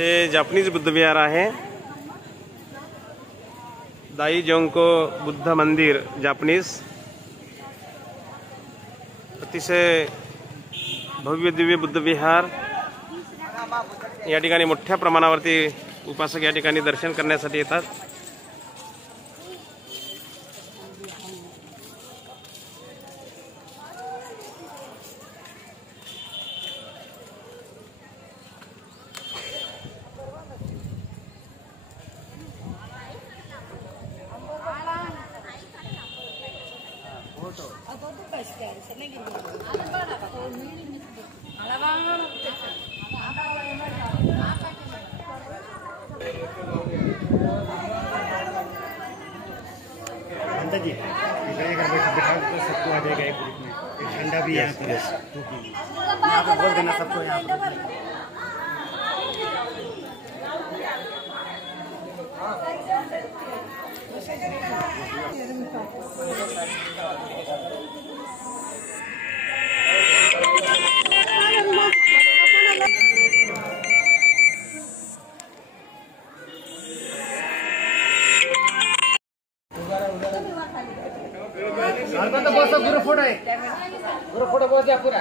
हे Japanese Buddha विहार आहे। दाई जोंको बुद्ध मंदिर Japanese, अतिशय भव्य दिव्य बुद्ध विहार। या ठिकाणी मोठ्या प्रमाणावरती उपासक या ठिकाणी दर्शन करण्यासाठी येतात। जी बिठा सबको आ जाएगा एक ग्रुप में। एक ठंडा भी यहाँ पर यहाँ पर बोल देना सबको यहाँ पर। तो बस ग्रुप फोटो है, ग्रुप फोटो बहुत पूरा।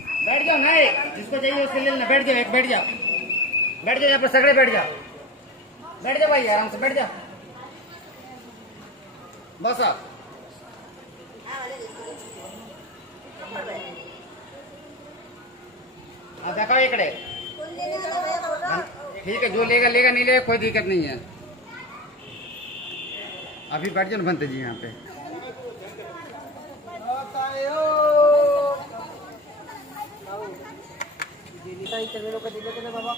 बैठ जाओ ना, जिसको चाहिए उसके ले लेना। बैठ जाओ, एक बैठ जाओ, बैठ जाओ यहाँ पर सगड़े बैठ जाओ, बैठ जाओ भाई, आराम से बैठ जाओ। बस आप देखो इकड़े, ठीक है, जो लेगा लेगा, नहीं लेगा कोई दिक्कत नहीं है। अभी बैठ जाओ बनते जी यहाँ पे। बाबा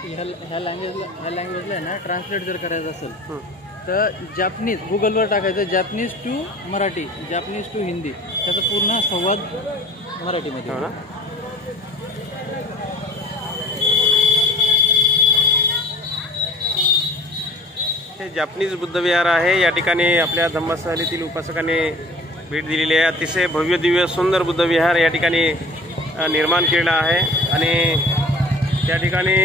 ह्या लँग्वेजला ना ट्रान्सलेट जर करायचं असेल तर जापनीज गुगलवर टाकायचं, Japanese to Marathi, Japanese to Hindi, त्याचा पूर्ण संवाद मराठीमध्ये। हे जापनीज बुद्ध विहार आहे। या ठिकाणी आपल्या धम्मसहलीतील उपासकांनी भेट दिलेली आहे। अतिशय भव्य दिव्य सुंदर बुद्ध विहार या ठिकाणी निर्माण केलेला आहे आणि त्या ठिकाणी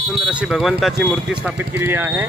सुंदर अशी भगवंताची मूर्ती स्थापित केलेली आहे।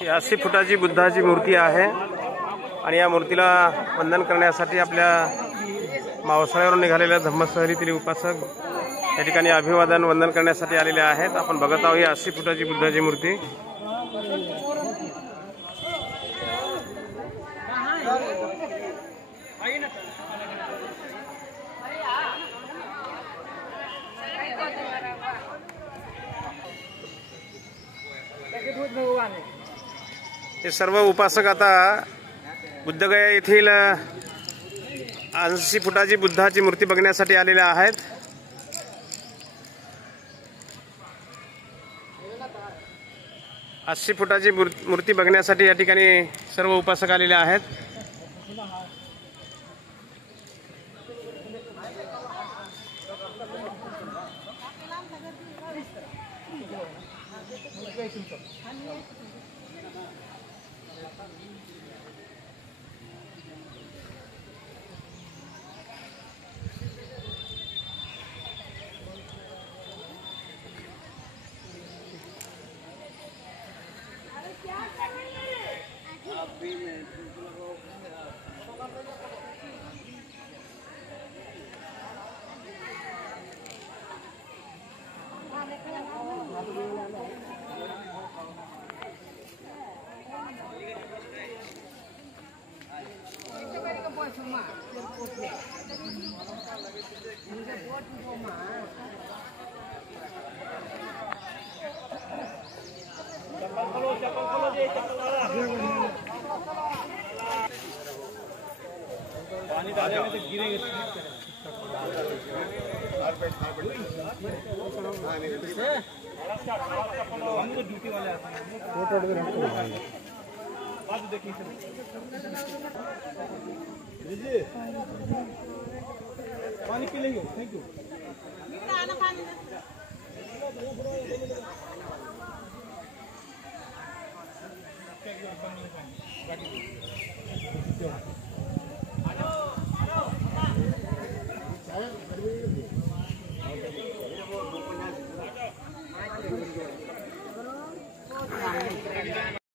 ही 80 फुटाची बुद्धाची मूर्ती आहे आणि या मूर्तीला वंदन करण्यासाठी आपल्या मावसाळ्यावरून निघालेल्या धम्मसहलीतील उपासक या ठिकाणी अभिवादन वंदन करण्यासाठी आलेले आहेत। आपण बघत आहोत ही 80 फुटाची बुद्धाची मूर्ती। हे सर्व उपासक आता बुद्धगया येथील 80 फुटाची बुद्धाची मूर्ती बघण्यासाठी आलेले आहेत। अस्सी फुटाची मूर्ती बघण्यासाठी या ठिकाणी सर्व उपासक आलेले आहेत। पानी डालेंगे तो गिरेंगे। हम तो ड्यूटी वाले आते हैं। बात देखिए पानी पी लेंगे। Thank you.